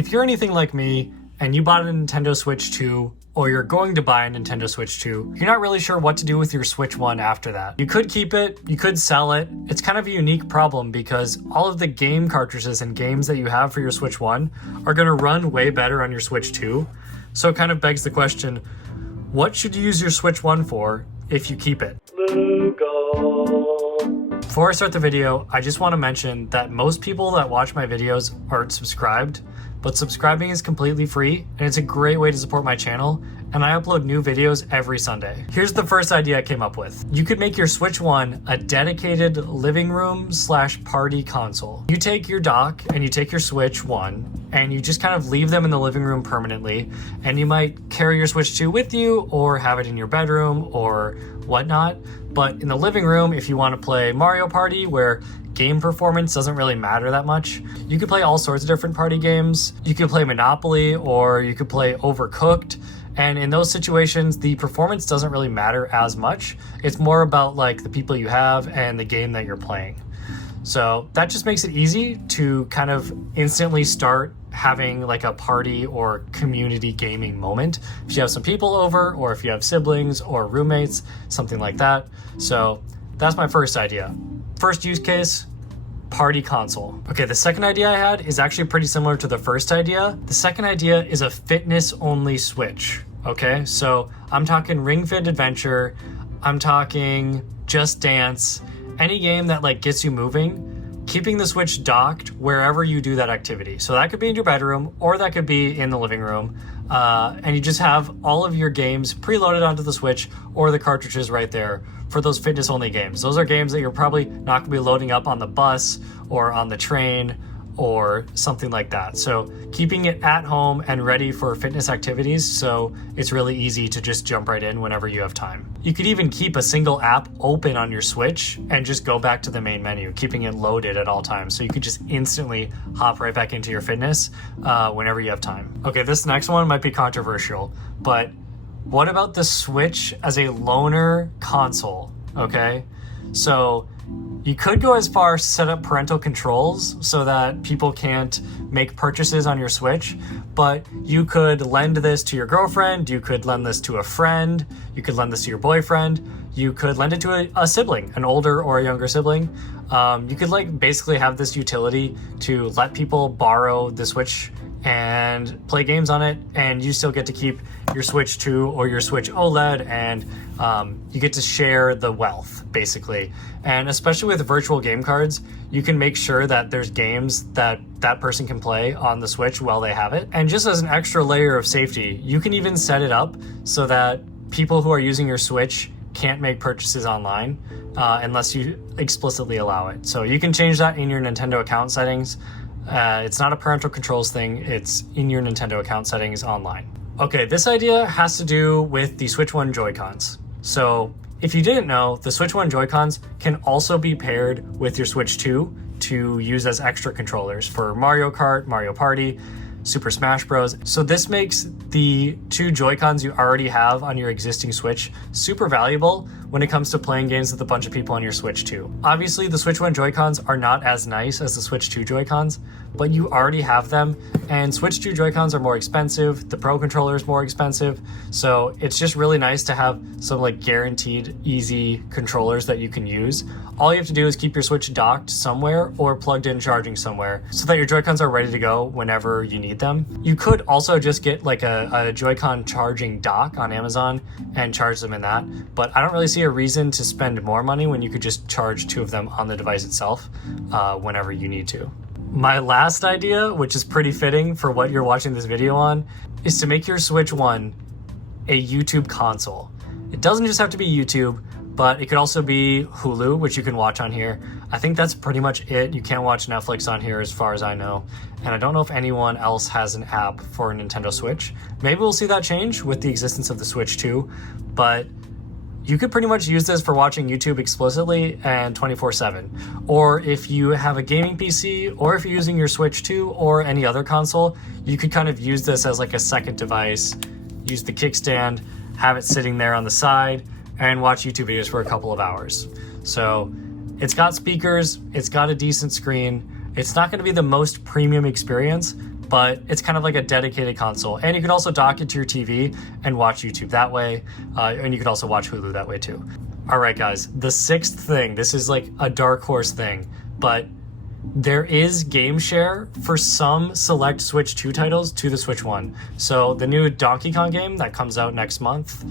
If you're anything like me and you bought a Nintendo Switch 2 or you're going to buy a Nintendo Switch 2, you're not really sure what to do with your Switch 1 after that. You could keep it, you could sell it. It's kind of a unique problem because all of the game cartridges and games that you have for your Switch 1 are going to run way better on your Switch 2. So it kind of begs the question, what should you use your Switch 1 for if you keep it? Before I start the video, I just want to mention that most people that watch my videos aren't subscribed, but subscribing is completely free and it's a great way to support my channel, and I upload new videos every Sunday. Here's the first idea I came up with. You could make your Switch 1 a dedicated living room / party console. You take your dock and you take your Switch 1 and you just kind of leave them in the living room permanently, and you might carry your Switch 2 with you or have it in your bedroom or whatnot. But in the living room, if you want to play Mario Party, where game performance doesn't really matter that much, you could play all sorts of different party games. You could play Monopoly or you could play Overcooked. And in those situations, the performance doesn't really matter as much. It's more about like the people you have and the game that you're playing. So that just makes it easy to kind of instantly start having like a party or community gaming moment if you have some people over, or if you have siblings or roommates, something like that. So that's my first idea. First use case, party console. Okay, the second idea I had is actually pretty similar to the first idea. The second idea is a fitness only Switch. Okay, so I'm talking Ring Fit Adventure, I'm talking Just Dance, any game that like gets you moving, keeping the Switch docked wherever you do that activity. So that could be in your bedroom or that could be in the living room. And you just have all of your games preloaded onto the Switch or the cartridges right there for those fitness only games. Those are games that you're probably not gonna be loading up on the bus or on the train or something like that. So keeping it at home and ready for fitness activities, so it's really easy to just jump right in whenever you have time. You could even keep a single app open on your Switch and just go back to the main menu, keeping it loaded at all times. So you could just instantly hop right back into your fitness whenever you have time. Okay, this next one might be controversial, but what about the Switch as a loaner console? Okay, so you could go as far as set up parental controls so that people can't make purchases on your Switch, but you could lend this to your girlfriend, you could lend this to a friend, you could lend this to your boyfriend, you could lend it to a sibling, an older or a younger sibling. You could like basically have this utility to let people borrow the Switch and play games on it, and you still get to keep your Switch 2 or your Switch OLED, and you get to share the wealth basically. And especially with virtual game cards, you can make sure that there's games that that person can play on the Switch while they have it. And just as an extra layer of safety, you can even set it up so that people who are using your Switch can't make purchases online unless you explicitly allow it. So you can change that in your Nintendo account settings. It's not a parental controls thing, it's in your Nintendo account settings online. Okay, this idea has to do with the Switch 1 Joy-Cons. So if you didn't know, the Switch 1 Joy-Cons can also be paired with your Switch 2 to use as extra controllers for Mario Kart, Mario Party, Super Smash Bros. So this makes the two Joy-Cons you already have on your existing Switch super valuable when it comes to playing games with a bunch of people on your Switch 2. Obviously, the Switch 1 Joy-Cons are not as nice as the Switch 2 Joy-Cons, but you already have them, and Switch 2 Joy-Cons are more expensive, the Pro Controller is more expensive, so it's just really nice to have some like guaranteed easy controllers that you can use. All you have to do is keep your Switch docked somewhere or plugged in charging somewhere so that your Joy-Cons are ready to go whenever you need them. You could also just get like a Joy-Con charging dock on Amazon and charge them in that, but I don't really see a reason to spend more money when you could just charge two of them on the device itself whenever you need to. My last idea, which is pretty fitting for what you're watching this video on, is to make your Switch 1 a YouTube console. It doesn't just have to be YouTube, but it could also be Hulu, which you can watch on here. I think that's pretty much it. You can't watch Netflix on here as far as I know. And I don't know if anyone else has an app for a Nintendo Switch. Maybe we'll see that change with the existence of the Switch 2, but you could pretty much use this for watching YouTube explicitly and 24/7. Or if you have a gaming PC, or if you're using your Switch 2 or any other console, you could kind of use this as like a second device, use the kickstand, have it sitting there on the side, and watch YouTube videos for a couple of hours. So it's got speakers, it's got a decent screen. It's not going to be the most premium experience, but it's kind of like a dedicated console. And you could also dock it to your TV and watch YouTube that way. And you could also watch Hulu that way too. All right, guys, the sixth thing, this is like a dark horse thing, but there is game share for some select Switch 2 titles to the Switch 1. So the new Donkey Kong game that comes out next month,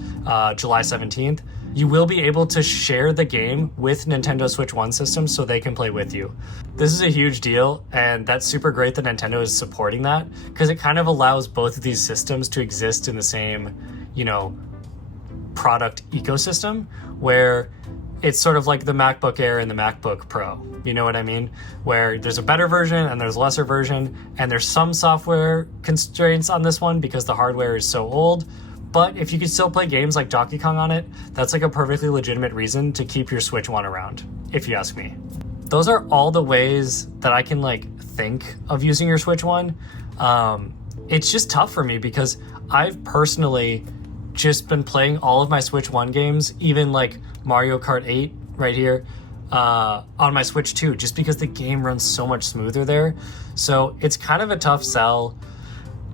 July 17th, you will be able to share the game with Nintendo Switch 1 systems so they can play with you. This is a huge deal, and that's super great that Nintendo is supporting that, because it kind of allows both of these systems to exist in the same, you know, product ecosystem, where it's sort of like the MacBook Air and the MacBook Pro. You know what I mean? Where there's a better version and there's a lesser version, and there's some software constraints on this one because the hardware is so old. But if you can still play games like Donkey Kong on it, that's like a perfectly legitimate reason to keep your Switch 1 around, if you ask me. Those are all the ways that I can like think of using your Switch 1. It's just tough for me because I've personally just been playing all of my Switch 1 games, even like Mario Kart 8 right here, on my Switch 2, just because the game runs so much smoother there. So it's kind of a tough sell.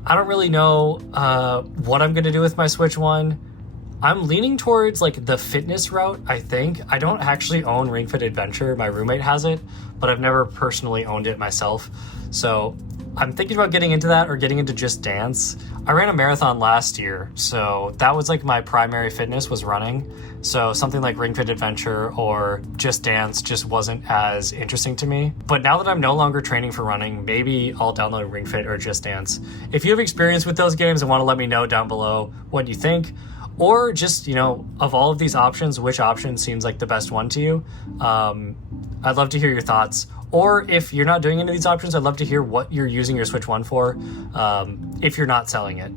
I don't really know what I'm going to do with my Switch 1. I'm leaning towards like the fitness route, I think. I don't actually own Ring Fit Adventure. My roommate has it, but I've never personally owned it myself. So I'm thinking about getting into that or getting into Just Dance. I ran a marathon last year, so that was like my primary fitness was running. So something like Ring Fit Adventure or Just Dance just wasn't as interesting to me. But now that I'm no longer training for running, maybe I'll download Ring Fit or Just Dance. If you have experience with those games and want to let me know down below what you think, or just, you know, of all of these options, which option seems like the best one to you, I'd love to hear your thoughts. Or if you're not doing any of these options, I'd love to hear what you're using your Switch 1 for, if you're not selling it.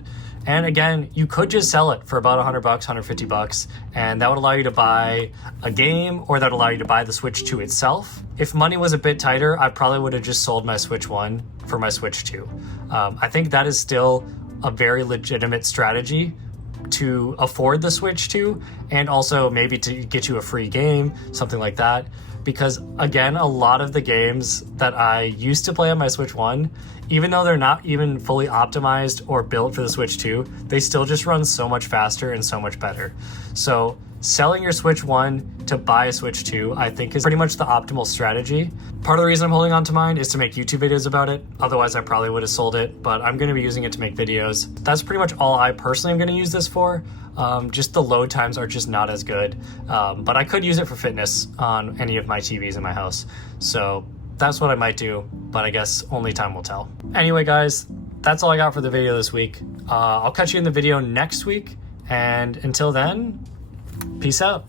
And again, you could just sell it for about $100, $150, and that would allow you to buy a game, or that would allow you to buy the Switch 2 itself. If money was a bit tighter, I probably would have just sold my Switch 1 for my Switch 2. I think that is still a very legitimate strategy to afford the Switch 2, and also maybe to get you a free game, something like that. Because again, a lot of the games that I used to play on my Switch 1, even though they're not even fully optimized or built for the Switch 2, they still just run so much faster and so much better. So selling your Switch 1 to buy a Switch 2, I think is pretty much the optimal strategy. Part of the reason I'm holding on to mine is to make YouTube videos about it. Otherwise, I probably would have sold it, but I'm going to be using it to make videos. That's pretty much all I personally am going to use this for. Just the load times are just not as good. But I could use it for fitness on any of my TVs in my house. So that's what I might do, but I guess only time will tell. Anyway, guys, that's all I got for the video this week. I'll catch you in the video next week. And until then, peace out.